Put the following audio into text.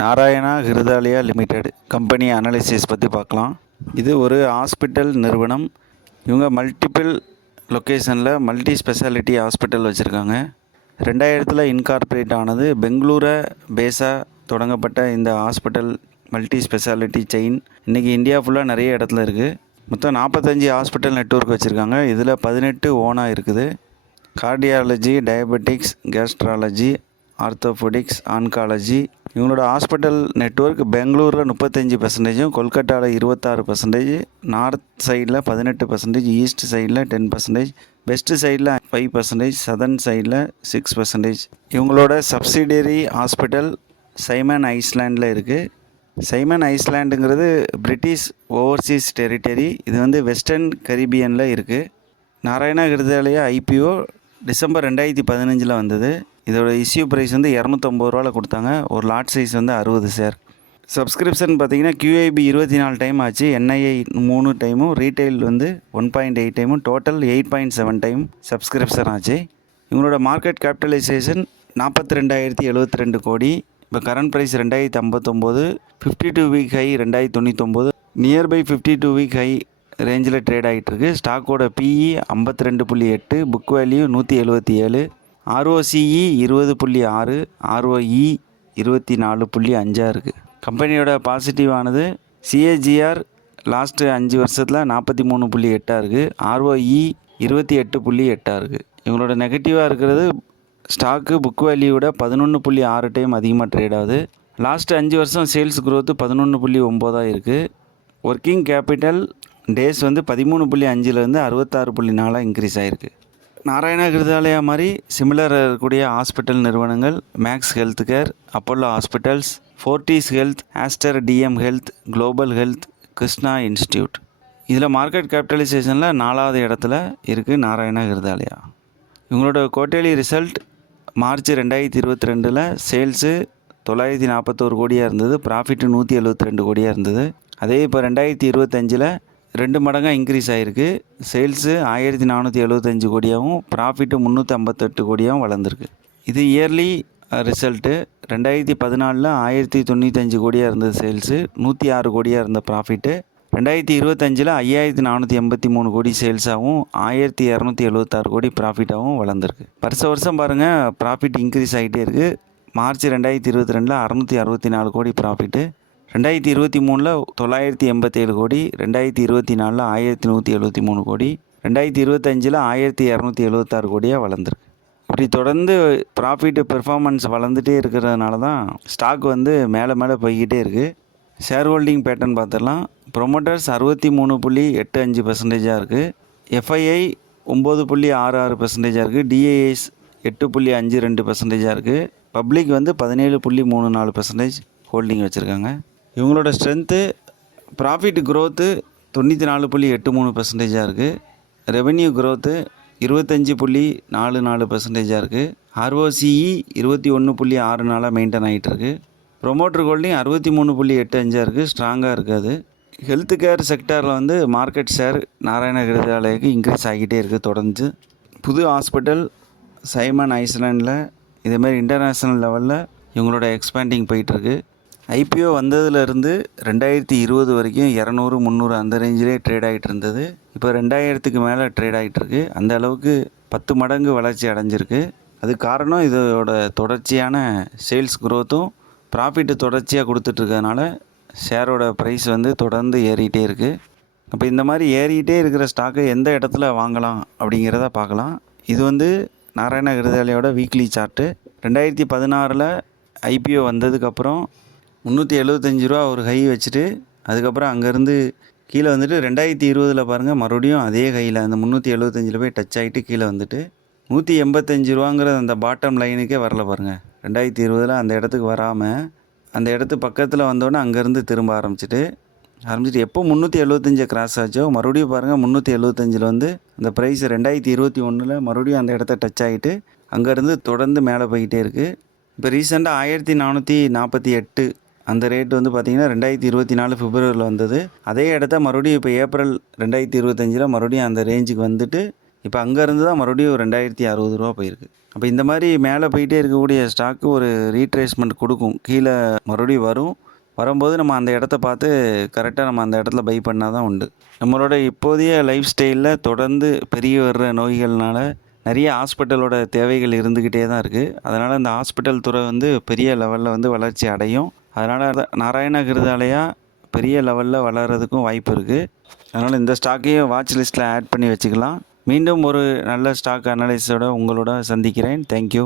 Narayana Hrudayalaya limited company analysis பற்றி பார்க்கலாம். இது ஒரு ஹாஸ்பிட்டல் நிறுவனம். இவங்க மல்டிபிள் லொக்கேஷனில் மல்டி ஸ்பெஷாலிட்டி ஹாஸ்பிட்டல் வச்சுருக்காங்க. ரெண்டாயிரத்தில் இன்கார்பரேட் ஆனது பெங்களூரை பேஸாக தொடங்கப்பட்ட இந்த ஹாஸ்பிட்டல் மல்டி ஸ்பெஷாலிட்டி செயின் இன்றைக்கி இந்தியா ஃபுல்லாக நிறைய இடத்துல இருக்குது மொத்தம் நாற்பத்தஞ்சு ஹாஸ்பிட்டல் நெட்வொர்க் வச்சுருக்காங்க. இதில் பதினெட்டு ஓனாக இருக்குது. Cardiology diabetics gastrology orthopedics oncology. இவங்களோட ஹாஸ்பிட்டல் நெட்வொர்க் பெங்களூரில் முப்பத்தஞ்சு பர்சன்டேஜும் கொல்கட்டாவில் இருபத்தாறு பர்சன்டேஜ் நார்த் சைடில் பதினெட்டு பர்சன்டேஜ் ஈஸ்ட் சைடில் டென் பர்சன்டேஜ் வெஸ்ட் சைடில் ஃபைவ் பர்சன்டேஜ் சதர்ன் சைடில் சிக்ஸ் பர்சன்டேஜ் இவங்களோட சப்சிடரி ஹாஸ்பிட்டல் சைமன் ஐஸ்லாண்டில் இருக்குது சைமன் ஐஸ்லாண்டுங்கிறது பிரிட்டிஷ் ஓவர்சீஸ் டெரிட்டரி. இது வந்து வெஸ்டர்ன் கரீபியனில் இருக்குது நாராயண ஹிருதயாலயா ஐபிஓ டிசம்பர் ரெண்டாயிரத்தி பதினஞ்சில் வந்தது. இதோட இஷ்யூ ப்ரைஸ் வந்து இரநூத்தம்பது ரூபாவில் கொடுத்தாங்க. ஒரு லாட் சைஸ் வந்து அறுபது சார் சப்ஸ்கிரிப்ஷன் பார்த்தீங்கன்னா கியூஐபி இருபத்தி நாலு டைம் ஆச்சு. என்ஐஐ மூணு டைமும் ரீட்டைல் வந்து ஒன் பாயிண்ட் எயிட் டைமும் total eight point seven time subscription ஆச்சு. இவங்களோட மார்க்கெட் கேபிட்டலைசேஷன் நாற்பத்தி ரெண்டாயிரத்தி எழுபத்தி ரெண்டு கோடி. இப்போ கரண்ட் ப்ரைஸ் ரெண்டாயிரத்தி ஐம்பத்தொம்போது ஃபிஃப்டி டூ வீக் ஹை ரெண்டாயிரத்தி தொண்ணூத்தொம்போது. Nearby fifty two week high ரேஞ்சில் ட்ரேட் ஆகிட்டுருக்கு ஸ்டாக்கோட பிஇ ஐம்பத்தி ரெண்டு புள்ளி எட்டு புக் வேல்யூ நூற்றி எழுபத்தி ஏழு. ஆர்ஓசிஇ இருபது புள்ளி ஆறு ஆர்ஓஇ இருபத்தி நாலு புள்ளி அஞ்சாக இருக்குது கம்பெனியோட பாசிட்டிவ் ஆனது சிஏஜிஆர் லாஸ்ட்டு அஞ்சு வருஷத்தில் நாற்பத்தி மூணு புள்ளி எட்டாக இருக்குது ஆர்ஓஇ இருபத்தி எட்டு புள்ளி எட்டாக இருக்குது இவங்களோட நெகட்டிவாக இருக்கிறது ஸ்டாக்கு புக் வேல்யூவோட பதினொன்று புள்ளி ஆறு டைம் அதிகமாக ட்ரேட் ஆகுது. லாஸ்ட்டு அஞ்சு வருஷம் சேல்ஸ் க்ரோத்து பதினொன்று புள்ளி ஒம்போதாக இருக்குது ஒர்க்கிங் கேபிட்டல் டேஸ் வந்து பதிமூணு புள்ளி அஞ்சுலேருந்து அறுபத்தாறு புள்ளி நாலாக இன்க்ரீஸ் ஆகிருக்கு நாராயணா கிருதாலயா மாதிரி சிமிலர் இருக்கக்கூடிய ஹாஸ்பிட்டல் நிறுவனங்கள் Max health care Apollo hospitals Fortis health Aster DM health Global health Krishna institute இதில் மார்க்கெட் கேபிட்டலைசேஷனில் நாலாவது இடத்துல இருக்குது நாராயணா கிருதாலயா. இவங்களோட குவார்ட்டர்லி ரிசல்ட் மார்ச் ரெண்டாயிரத்தி இருபத்தி ரெண்டில் சேல்ஸு தொள்ளாயிரத்தி நாற்பத்தோரு கோடியாக இருந்தது ப்ராஃபிட்டு நூற்றி எழுபத்தி ரெண்டு கோடியாக இருந்தது. அதே இப்போ ரெண்டாயிரத்தி இருபத்தஞ்சில் ரெண்டு மடங்காக இன்க்ரீஸ் ஆகிருக்கு சேல்ஸு ஆயிரத்தி நானூற்றி எழுபத்தஞ்சு கோடியாகவும் ப்ராஃபிட்டு முந்நூற்றி ஐம்பத்தெட்டு கோடியாகவும் வளர்ந்துருக்கு. இது இயர்லி ரிசல்ட்டு uh, ரெண்டாயிரத்தி பதினாலில் ஆயிரத்தி தொண்ணூத்தஞ்சு கோடியாக இருந்தது சேல்ஸு நூற்றி ஆறு கோடியாக இருந்த ப்ராஃபிட்டு ரெண்டாயிரத்தி இருபத்தஞ்சில் ஐயாயிரத்தி நானூற்றி எண்பத்தி மூணு கோடி சேல்ஸாகவும் ஆயிரத்தி இரநூத்தி எழுபத்தாறு கோடி ப்ராஃபிட்டாகவும் வளர்ந்துருக்கு. வருஷ வருஷம் பாருங்கள் ப்ராஃபிட் இன்க்ரீஸ் ஆகிட்டே இருக்குது மார்ச் ரெண்டாயிரத்தி இருபத்தி ரெண்டில் அறநூற்றி அறுபத்தி நாலு கோடி ப்ராஃபிட்டு ரெண்டாயிரத்தி இருபத்தி மூணில் தொள்ளாயிரத்தி எண்பத்தேழு கோடி ரெண்டாயிரத்தி இருபத்தி நாலில் ஆயிரத்தி நூற்றி எழுபத்தி மூணு கோடி ரெண்டாயிரத்தி இருபத்தஞ்சில் ஆயிரத்தி இரநூத்தி எழுபத்தாறு கோடியாக வளர்ந்துருக்கு. இப்படி தொடர்ந்து ப்ராஃபிட் பெர்ஃபார்மன்ஸ் வளர்ந்துட்டே இருக்கிறதுனால தான் ஸ்டாக் வந்து மேலே மேலே போய்கிட்டே இருக்குது ஷேர் ஹோல்டிங் பேட்டர்ன் பார்த்துடலாம். ப்ரொமோட்டர்ஸ் அறுபத்தி மூணு புள்ளி எட்டு அஞ்சு பர்சன்டேஜாக இருக்குது எஃப்ஐஐ ஒம்பது புள்ளி ஆறு ஆறு பர்சன்டேஜாக இருக்குது டிஏஎஸ் எட்டு புள்ளி அஞ்சு ரெண்டு பர்சன்டேஜாக இருக்குது பப்ளிக் வந்து பதினேழு புள்ளி மூணு நாலு பர்சன்டேஜ் ஹோல்டிங் வச்சுருக்காங்க. இவங்களோட ஸ்ட்ரென்த்து ப்ராஃபிட் க்ரோத்து தொண்ணூற்றி நாலு புள்ளி எட்டு மூணு பர்சன்டேஜாக இருக்குது ரெவென்யூ க்ரோத்து இருபத்தஞ்சி புள்ளி நாலு நாலு பர்சன்டேஜாக இருக்குது ஆர்ஓசிஇ இருபத்தி ஒன்று புள்ளி ஆறு நாளாக மெயின்டைன் ஆகிட்டு இருக்குது ப்ரொமோட்டர் ஹோல்டிங் அறுபத்தி மூணு புள்ளி எட்டு அஞ்சாக இருக்குது ஸ்ட்ராங்காக இருக்காது ஹெல்த் கேர் செக்டாரில் வந்து மார்க்கெட் ஷேர் நாராயண கிருதாலயக்கு இன்க்ரீஸ் ஆகிட்டே இருக்குது தொடர்ந்து. புது ஹாஸ்பிட்டல் சைமன் ஐஸ்லாண்டில் இதேமாதிரி இன்டர்நேஷ்னல் லெவலில் இவங்களோட எக்ஸ்பேண்டிங் போயிட்டுருக்கு ஐபிஓ வந்ததுலேருந்து ரெண்டாயிரத்தி இருபது வரைக்கும் இரநூறு முந்நூறு அந்த ரேஞ்சிலே ட்ரேட் ஆகிட்டு இருந்தது. இப்போ ரெண்டாயிரத்துக்கு மேலே ட்ரேட் ஆகிட்டுருக்கு அந்த அளவுக்கு பத்து மடங்கு வளர்ச்சி அடைஞ்சிருக்கு. அது காரணம் இதோட தொடர்ச்சியான சேல்ஸ் க்ரோத்தும் ப்ராஃபிட்டு தொடர்ச்சியாக கொடுத்துட்ருக்கறனால ஷேரோட ப்ரைஸ் வந்து தொடர்ந்து ஏறிகிட்டே இருக்குது அப்போ இந்த மாதிரி ஏறிக்கிட்டே இருக்கிற ஸ்டாக்கை எந்த இடத்துல வாங்கலாம் அப்படிங்கிறத பார்க்கலாம். இது வந்து நாராயண கிருதாலயோட வீக்லி சார்ட்டு ரெண்டாயிரத்தி பதினாறில் ஐபிஓ வந்ததுக்கப்புறம் முந்நூற்றி எழுபத்தஞ்சி ரூபா ஒரு ஹை வச்சுட்டு அதுக்கப்புறம் அங்கேருந்து கீழே வந்துட்டு ரெண்டாயிரத்தி இருபதில் பாருங்கள் மறுபடியும் அதே கையில் அந்த முந்நூற்றி எழுபத்தஞ்சில் போய் டச் ஆகிட்டு கீழே வந்துட்டு நூற்றி எண்பத்தஞ்சு ரூபாங்கிற அந்த பாட்டம் லைனுக்கே வரல பாருங்கள் ரெண்டாயிரத்தி இருபதில் அந்த இடத்துக்கு வராமல் அந்த இடத்து பக்கத்தில் வந்தோடனே அங்கேருந்து திரும்ப ஆரம்பிச்சிட்டு ஆரம்பிச்சிட்டு எப்போ முந்நூற்றி எழுபத்தஞ்சை கிராஸ் ஆச்சோ மறுபடியும் பாருங்கள் முந்நூற்றி எழுபத்தஞ்சில் வந்து அந்த ப்ரைஸ் ரெண்டாயிரத்தி இருபத்தி ஒன்றில் மறுபடியும் அந்த இடத்த டச் ஆகிட்டு அங்கேருந்து தொடர்ந்து மேலே போய்கிட்டே இருக்குது இப்போ ரீசெண்டாக ஆயிரத்தி நானூற்றி நாற்பத்தி எட்டு அந்த ரேட் வந்து பார்த்திங்கன்னா ரெண்டாயிரத்தி இருபத்தி நாலு பிப்ரவரியில் வந்தது. அதே இடத்த மறுபடியும் இப்போ ஏப்ரல் ரெண்டாயிரத்தி இருபத்தஞ்சில் மறுபடியும் அந்த ரேஞ்சுக்கு வந்துட்டு இப்போ அங்கேருந்து தான் மறுபடியும் ஒரு ரெண்டாயிரத்தி அறுபது ரூபா போயிருக்கு. அப்போ இந்த மாதிரி மேலே போயிட்டே இருக்கக்கூடிய ஸ்டாக்கு ஒரு ரீட்ரேஸ்மெண்ட் கொடுக்கும். கீழே மறுபடியும் வரும். வரும்போது நம்ம அந்த இடத்த பார்த்து கரெக்டாக நம்ம அந்த இடத்துல பை பண்ணால் தான் உண்டு. நம்மளோட இப்போதைய லைஃப் ஸ்டைலில் தொடர்ந்து பெரிய வர்ற நோய்கள்னால நிறைய ஹாஸ்பிட்டலோட தேவைகள் இருந்துக்கிட்டே தான் இருக்குது அதனால் இந்த ஹாஸ்பிட்டல் துறை வந்து பெரிய லெவலில் வந்து வளர்ச்சி அடையும். அதனால் நாராயண கிருதாலயா பெரிய லெவலில் வளர்கிறதுக்கும் வாய்ப்பு இருக்குது அதனால் இந்த ஸ்டாக்கையும் வாட்ச் லிஸ்ட்டில் ஆட் பண்ணி வச்சுக்கலாம். மீண்டும் ஒரு நல்ல ஸ்டாக் அனலைஸோட உங்களோட சந்திக்கிறேன். தேங்க்யூ